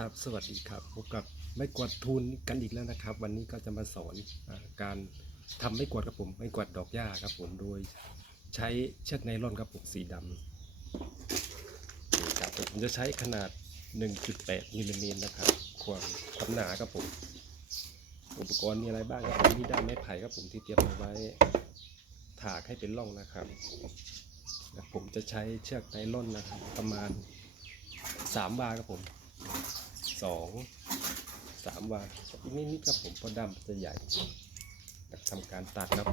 ครับ สวัสดีครับพบกับไม่กวาดทุนกันอีกแล้วนะครับ วันนี้ก็จะมาสอนอาการทำไม่กวาดครับผมไม่กวาดดอกหญ้าครับผมโดยใช้เชือกไนล่อนครับผมสีดำนี่ครับผมจะใช้ขนาด 1.8มิลลิเมตรนะครับ ความความหนาครับผม อุปกรณ์มีอะไรบ้างครับผมมีด้ามไม้ไผ่ครับผมที่เตรียมเอาไว้ถากให้เป็นร่องนะครับผมจะใช้เชือกไนล่อนนะครับประมาณ3วาครับผม สองสามวาอีกนิดครับผมเพราะดำจะใหญ่ทำการตัดครับ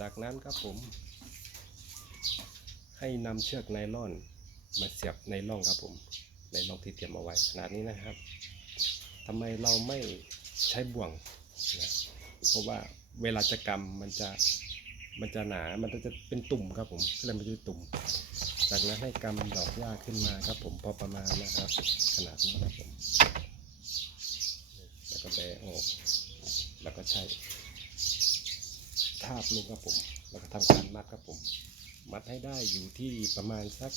จากนั้นครับผม ให้นำเชือกไนล่อนมาเสียบในร่องครับผมในร่องที่เตรียมเอาไว้ขนาดนี้นะครับทำไมเราไม่ใช้บ่วงนะเพราะว่าเวลาจะกำมันจะมันจะหนา มันจะเป็นตุ่มครับผมก็เลยมันจะเป็นตุ่ม จากนั้นให้กำดอกหญ้าขึ้นมาครับผมพอประมาณนะครับ ขนาดนี้ครับผมแล้วก็แบะออก แล้วก็ใช้ทาบลงครับผม แล้วก็ทำการมัดครับผม มัดให้ได้อยู่ที่ประมาณสัก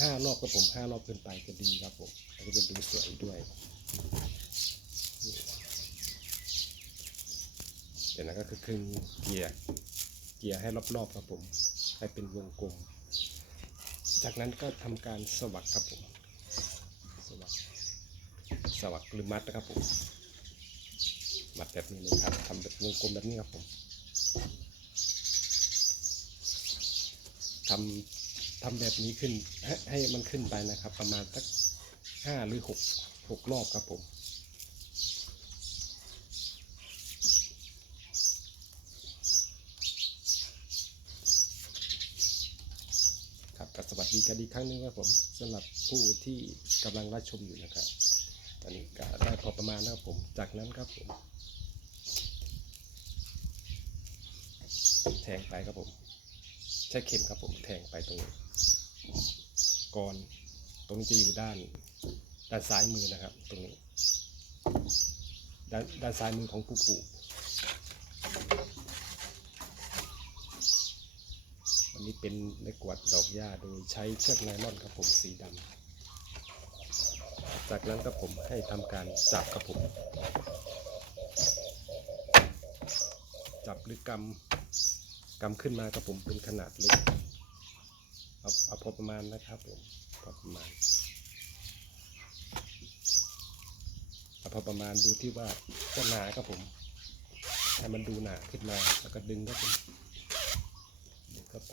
ห้ารอบครับผมห้ารอบขึ้นไปจะดีครับผมแล้วก็จะดูสวยด้วยเดี๋ยวนั้นก็คือครึ่งเกียร์เกียร์ให้รอบๆครับผม ให้เป็นวงกลม จากนั้นก็ทำการสวักครับผมสวักสวักหรือมัดนะครับผมมัดแบบนี้เลยครับทำแบบวงกลมแบบนี้ครับผมทำทำแบบนี้ขึ้นให้ให้มันขึ้นไปนะครับ ประมาณสักห้าหรือหกหกรอบครับผม ครับ กันอีกครั้งหนึงครับผมสำหรับผู้ที่กำลังรับชมอยู่นะครับตอนนี้ก็ได้พอประมาณนะครับผมจากนั้นครับผมแทงไปครับผม ใช้เข็มครับผมแทงไปตรงก่อนตรงนี้จะอยู่ด้านด้านซ้ายมือนะครับ ตรงนี้ด้านด้านซ้ายมือของผู้ผูก นี้เป็นไม้กวาดดอกหญ้าโดยใช้เชือกไนล่อนครับผมสีดำจากนั้นครับผมให้ทำการจับครับผม จับหรือกำกำขึ้นมาครับผมเป็นขนาดเล็กเอาเอาพอประมาณนะครับผมพอประมาณเอาพอประมาณดูที่ว่าจะหนาครับผมให้มันดูหนาขึ้นมาแล้วก็ดึงครับผมดึงเข้าไป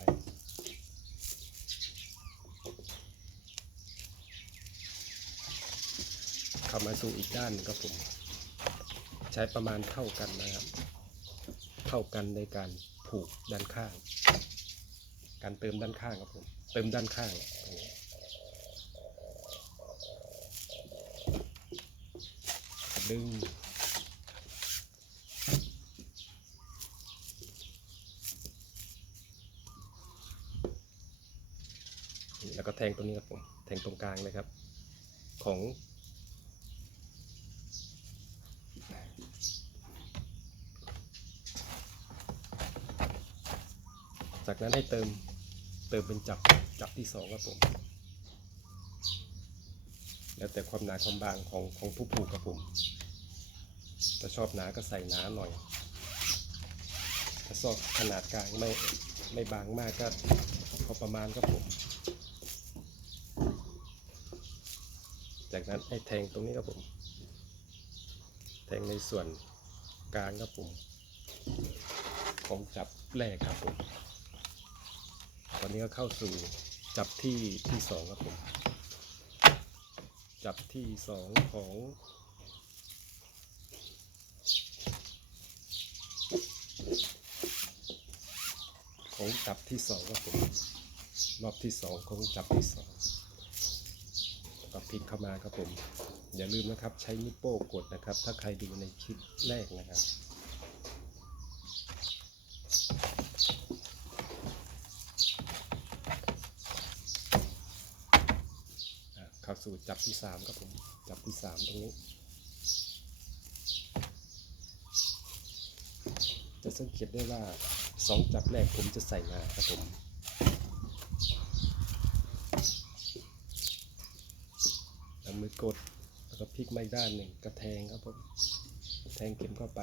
เข้ามาสู่อีกด้านหนึงครับผม ใช้ประมาณเท่ากันนะครับ เท่ากันในการผูกด้านข้าง การเติมด้านข้างครับผม เติมด้านข้างดึงแล้วก็แทงตรงนี้ครับผม แทงตรงกลางเลยครับ ของ จากนั้นให้เติมเติมเป็นจับจับที่สองครับผม แล้วแต่ความหนาความบางของของผู้ผูกครับผมถ้าชอบหนาก็ใส่หนาหน่อย ถ้าชอบขนาดกลางไม่ไม่บางมากก็พอประมาณครับผม จากนั้นให้แทงตรงนี้ครับผม แทงในส่วนกลางครับผมของจับแรกครับผม ตอนนี้ก็เข้าสู่จับที่ที่สองครับผม จับที่สองของของจับที่สองครับผมรอบที่สองของจับที่สองก็พิมพ์เข้ามาครับผม อย่าลืมนะครับใช้นิ้วโป้งกดนะครับ ถ้าใครดูในคลิปแรกนะครับ เข้าสู่จับที่สามครับผม จับที่สามตรงนี้ จะสังเกตได้ว่าสองจับแรกผมจะใส่งาครับผมแล้วมือกดแล้วก็พลิกมาอีกด้านหนึ่งกระแทงครับผม แทงเข็มเข้าไป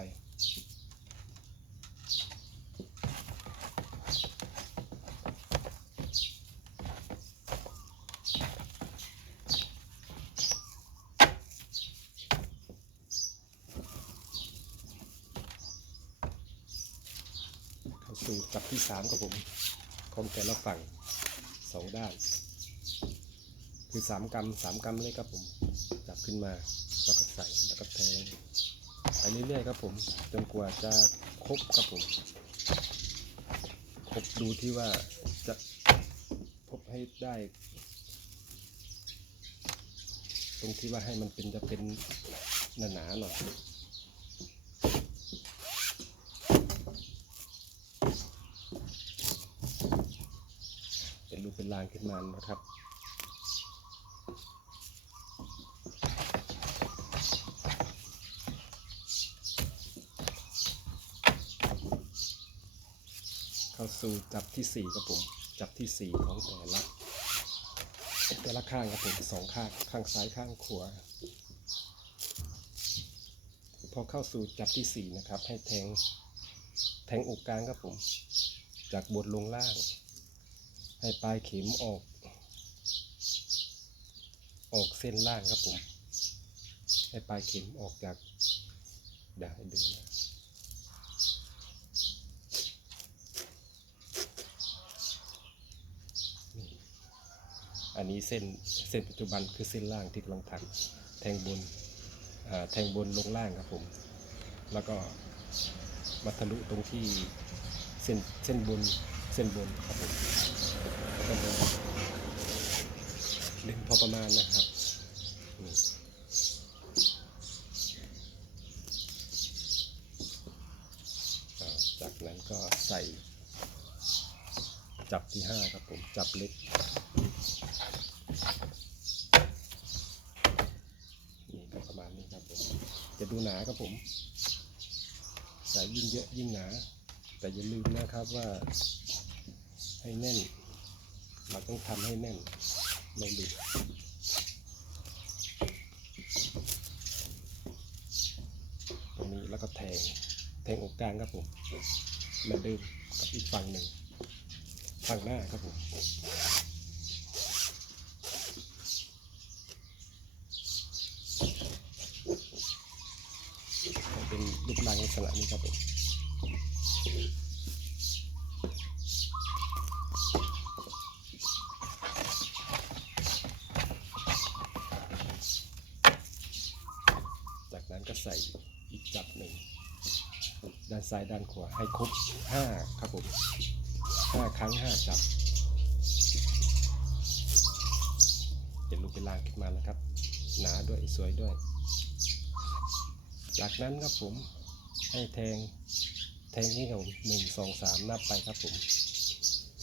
สู่จับที่สามครับผมคอมแต่ละฝั่งสองด้าน คือสามกำสามกำเลยครับผม จับขึ้นมาแล้วก็ใส่แล้วก็แทงไปเรื่อยๆครับผมจนกว่าจะครบครับผมครบดูที่ว่าจะพบให้ได้ ตรงที่ว่าให้มันเป็นจะเป็นหนาๆหน่อย เป็นรูปเป็นรางขึ้นมานะครับ เข้าสู่จับที่สี่ครับผม จับที่สี่ของแต่ละแต่ละข้างครับผมสองข้าง ข้างซ้ายข้างขวาพอเข้าสู่จับที่สี่นะครับ ให้แทงแทงอกกลางครับผม จากบนลงล่าง ให้ปลายเข็มออก ออกเส้นล่างครับผม ให้ปลายเข็มออกจากเดี๋ยวให้ดูนะอันนี้เส้นเส้นปัจจุบันคือเส้นล่างที่กำลังถักแทงบนแทงบนลงล่างครับผม แล้วก็มาทะลุตรงที่เส้นเส้นบนเส้นบนครับผม ดึงดึงพอประมาณนะครับจากนั้นก็ใส่ จับที่ห้าครับผม จับเล็กนี่ก็ประมาณนี้ครับผม จะดูหนาครับผม ใส่ยิ่งเยอะยิ่งหนา แต่อย่าลืมนะครับว่าให้แน่น เราต้องทำให้แน่นไม่หลุดตรงนี้แล้วก็แทง แทงอกกลางครับผมมือนดิมกับอีกฝั่งหนึ่งฝั่งหน้าครับผมเป็นลูกลังลักษณะนี้ครับผม จากนั้นก็ใส่อีกจับหนึ่ง ด้านซ้ายด้านขวาให้ครบห้าครับผมห้าครั้งห้าจับ เป็นรูปเป็นร่างขึ้นมาแล้วครับ หนาด้วยสวยด้วย จากนั้นครับผมให้แทงแทงนี่ครับผมหนึ่งสองสามนับไปครับผม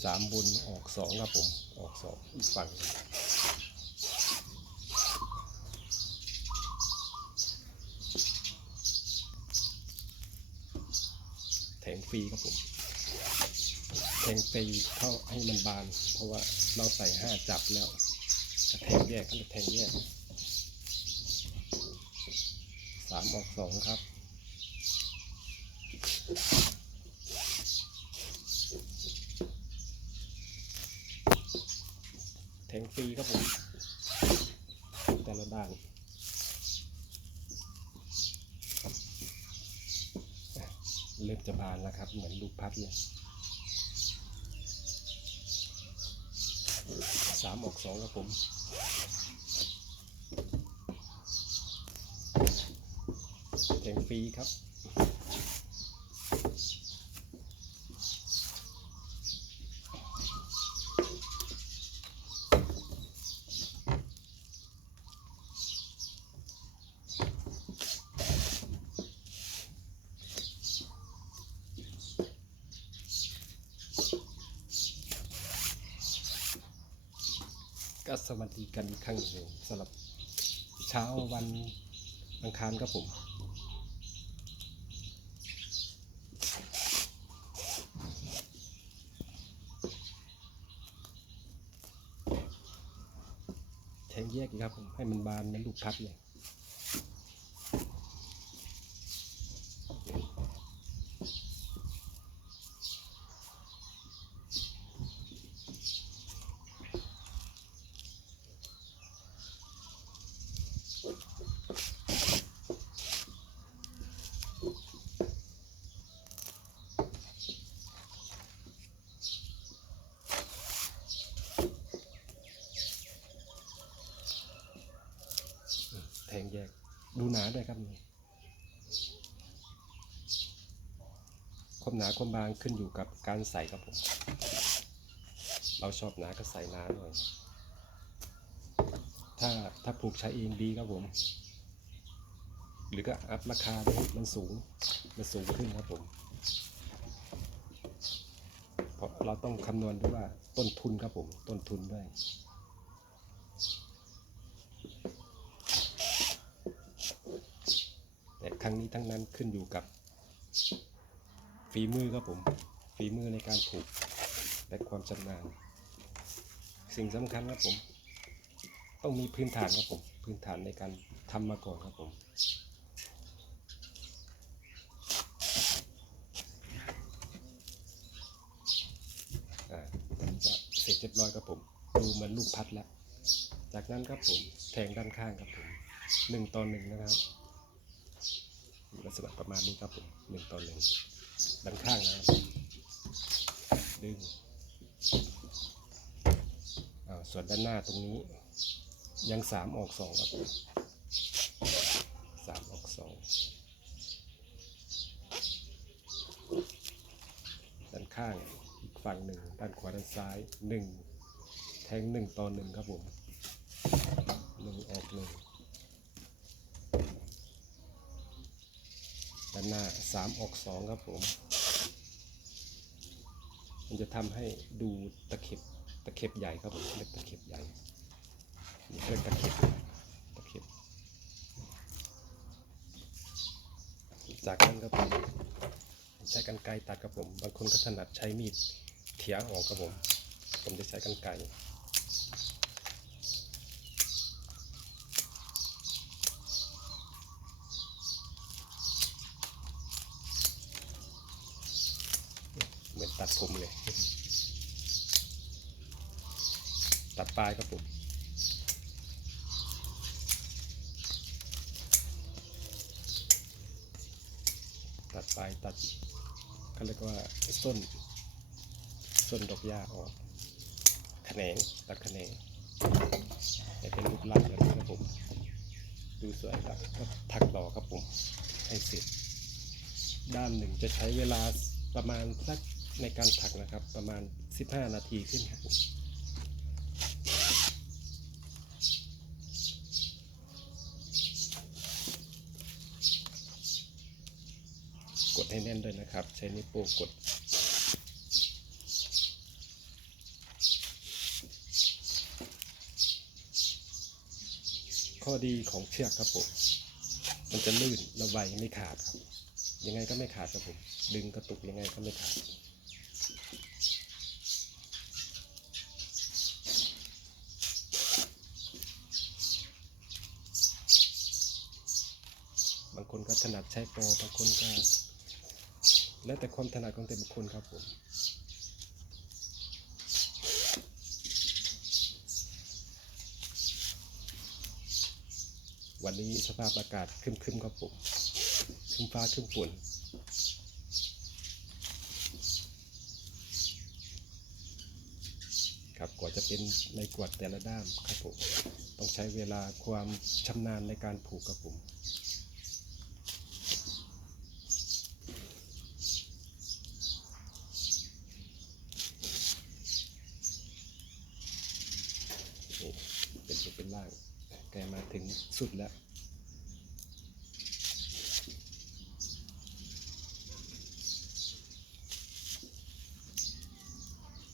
สามบนออกสองครับผม ออกสองอีกฝั่ง แทงฟรีครับผมแทงฟรีเท่าให้มันบาน เพราะว่าเราใส่ห้าจับแล้วกระแทงแยกก็จะแทงแยกสามออกสองครับแทงฟรีครับผม แต่ละด้าน เริ่มจะบานแล้วครับ เหมือนลูกพัดเลยสามออกสองครับผมแทงฟรีครับ ก็สวัสดีกันอีกครั้งหนึ่งสำหรับเช้าวันอังคารครับผม แทงแยกครับผมให้มันบานเหมันลูกพัดเลย แทงแยก ดูหนาด้วยครับความหนาความบางขึ้นอยู่กับการใส่ครับผม เราชอบหนาก็ใส่หนาหน่อย ถ้าถ้าปลูกใช้เองดีครับผม หรือก็อัพราคาให้มันสูง มันสูงขึ้นครับผม เพราะเราต้องคำนวณดูว่าต้นทุนครับผม ต้นทุนด้วย แต่ ครั้งนี้ทั้งนั้นขึ้นอยู่กับฝีมือครับผม ฝีมือในการผูกและความชำนาญ สิ่งสำคัญครับผม ต้องมีพื้นฐานครับผม พื้นฐานในการทำมาก่อนครับผมอ่าตอนนี้ก็เสร็จเรียบร้อยครับผม ดูเหมือนลูกพัดแล้ว จากนั้นครับผม แทงด้านข้างครับผมหนึ่งต่อหนึ่งนะครับ ลักษณะประมาณนี้ครับผมหนึ่งต่อหนึ่งด้านข้างนะครับดึงอ่าส่วนด้านหน้าตรงนี้ ยังสามออกสองครับผมสามออกสองด้านข้างอีกฝั่งหนึ่งด้านขวาด้านซ้ายหนึ่งแทงหนึ่งต่อหนึ่งครับผมหนึ่งออกหนึ่ง ด้านหน้าสามออกสองครับผม มันจะทำให้ดูตะเข็บตะเข็บใหญ่ครับผมเรียกตะเข็บใหญ่เรียกตะเข็บตะเข็บ จากนั้นครับผมใช้กันไกรตัดครับผม บางคนก็ถนัดใช้มีดเถียออกครับผม ผมจะใช้กันไกร เหมือนตัด ผมเลย ตัดปลายครับผมตัดปลายตัดเขาเรียกว่าส้นส้นดอกหญ้าออกแขนงตัดแขนงให้เป็นรูปร่างแบบนี้ครับผมดูสวยครับก็ถักต่อครับผมให้เสร็จด้านหนึ่งจะใช้เวลาประมาณสัก ในการถักนะครับ ประมาณ 15 นาทีขึ้นครับกดให้แน่นด้วยนะครับ ใช้นิ้วโป้งกดข้อดีของเชือกครับผม มันจะลื่นและไวไม่ขาดครับ ยังไงก็ไม่ขาดครับผม ดึงกระตุกยังไงก็ไม่ขาด บางค ถนัดใช้โปรบางคนก็แล้วแต่ความถนัดของแต่บุคคลครับผมวันนี้สภาพอากาศครึมๆครับผมครึมฟ้าครึมฝนครับกว่าจะเป็นในกวดแต่ละด้ามครับผมต้องใช้เวลาความชำนาญในการผูกครับผม นี่เป็นรูปเป็นร่างแกมา ถึงสุดแล้ว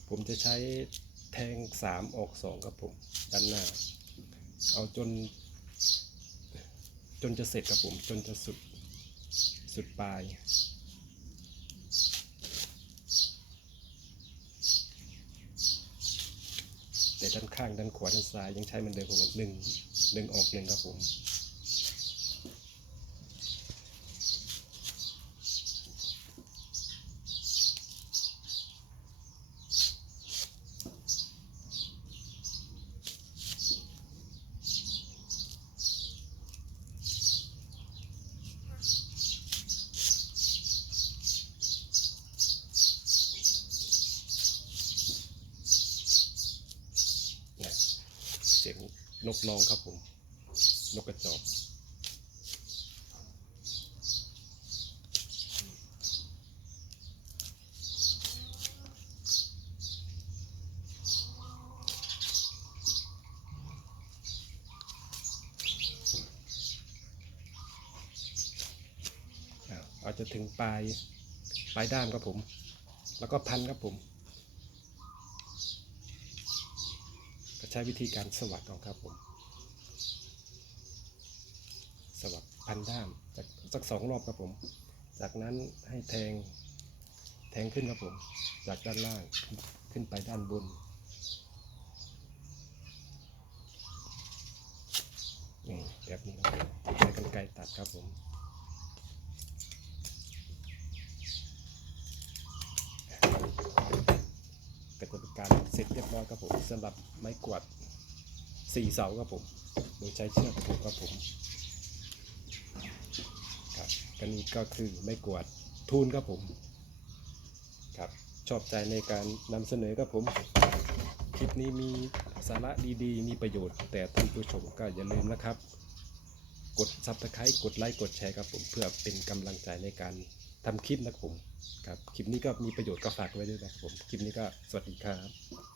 ผมจะใช้แทงสามออกสองครับผม ด้านหน้า เอาจน จนจะเสร็จครับผม จนจะสุด สุดปลายแต่ด้านข้างด้านขวาด้านซ้ายยังใช้เหมือนเดิมผมหนึ่ง ดึงออกเองครับผม นะเสียง นกร้องครับผม นกกระจอกอะอาจจะถึงปลายปลายด้ามครับผม แล้วก็พันครับผม ใช้วิธีการสวัสดเอาครับผม สวัสดพันด้ามจากสักสองรอบครับผม จากนั้นให้แทงแทงขึ้นครับผม จากด้านล่างขึ้นไปด้านบนนี่แบบนี้ครับใช้กันไกรตัดครับผม ก็จะ เสร็จเรียบร้อยครับผมสำหรับไม้กวาดสี่เสาครับผม โดยใช้เชือกผูกครับผมครับกันนี้ก็คือไม้กวาดทูนครับผมครับชอบใจในการนำเสนอครับผมคลิปนี้มีสาระดีๆ มีประโยชน์ แต่ท่านผู้ชมก็อย่าลืมนะครับ กด subscribe กดไลค์กดแชร์ครับผมเพื่อเป็นกำลังใจในการ ทำคลิปนะครับผมครับคลิปนี้ก็มีประโยชน์ก็ฝากไว้ด้วยนะครับผมคลิปนี้ก็สวัสดีครับ